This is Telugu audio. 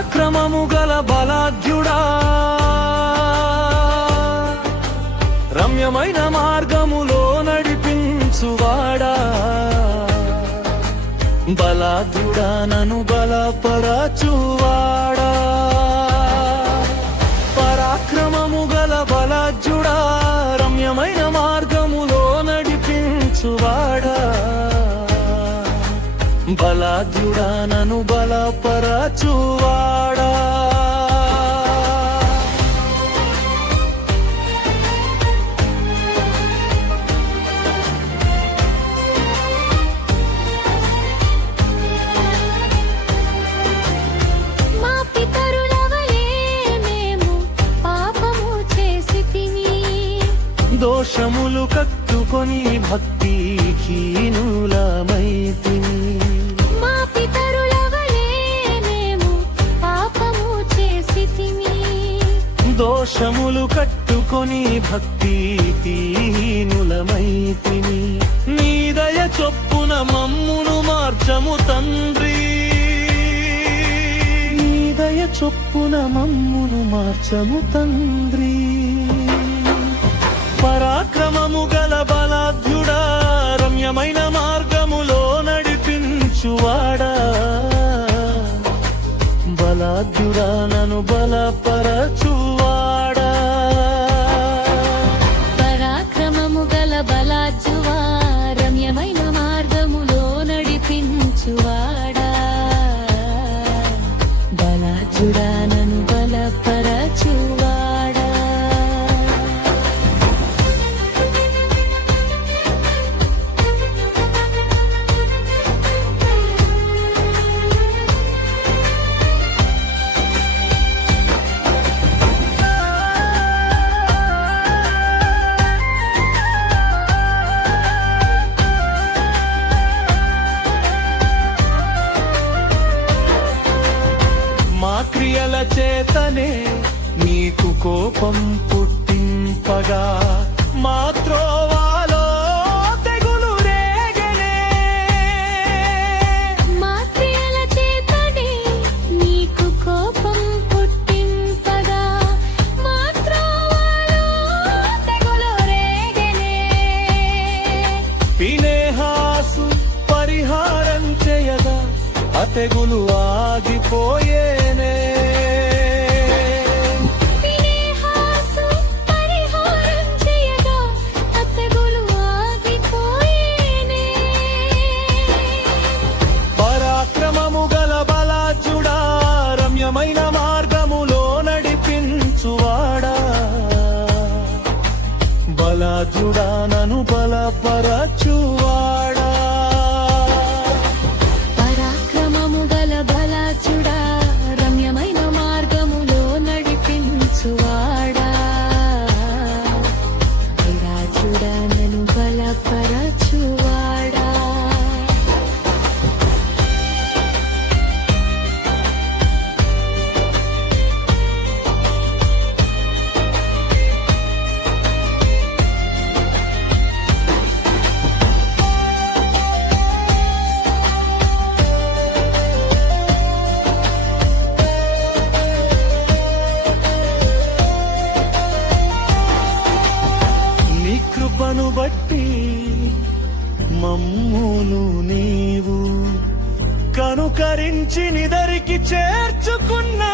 పరాక్రమము గల బలాఢ్యుడా, రమ్యమైన మార్గములో నడిపించువాడా, బలాఢ్యుడా నన్ను బలపరచువాడా. పరాక్రమము గల బలాఢ్యుడా, రమ్యమైన మార్గములో నడిపించువాడా, బలాఢ్యుడా నన్ను బలపరచువాడా. దోషములు కట్టుకొని భక్తిహీనులమైతిమి. మా పితరుల వలె మేము పాపము చేసితిమి. దోషములు కట్టుకొని భక్తిహీనులమైతిమి. నీ దయ చొప్పున మమ్మును మార్చము తండ్రి, నీ దయ చొప్పున మమ్మును మార్చము తండ్రి. పరాక్రమము గల బలాఢ్యుడా, రమ్యమైన మార్గములో నడిపించువాడా, బలాఢ్యుడా నన్ను బలపరచువాడా. పరాక్రమము గల బలాఢ్యుడా, రమ్యమైన మార్గములో నడిపించువాడా, బలాఢ్యుడా నన్ను బలపరచువాడా. క్రియల చేతనే నీకు కోపం పుట్టింపగా, మా త్రోవలో తెగులు రేగెనే. మా క్రియల చేతనే నీకు కోపం పుట్టింపగా, మా త్రోవలో తెగులు రేగెనే. ఫీనెహాసు పరిహారం చేయగా ఆ తెగులు ఆగిపోయేనే. ఫీనెహాసు పరిహారం చేయగా ఆ తెగులు ఆగిపోయేనే. పరాక్రమము గల బలాఢ్యుడా, రమ్యమైన మార్గములో నడిపించువాడా, బలాఢ్యుడా నన్ను బలపరచువాడా. పరాక్రమము గల బలాఢ్యుడా, రమ్యమైన మార్గములో నడిపించువాడా, బలాఢ్యుడా నన్ను బలపరచువాడా. కృపను బట్టి మమ్మును నీవు కనుకరించి నిదరికి చేర్చుకున్నా.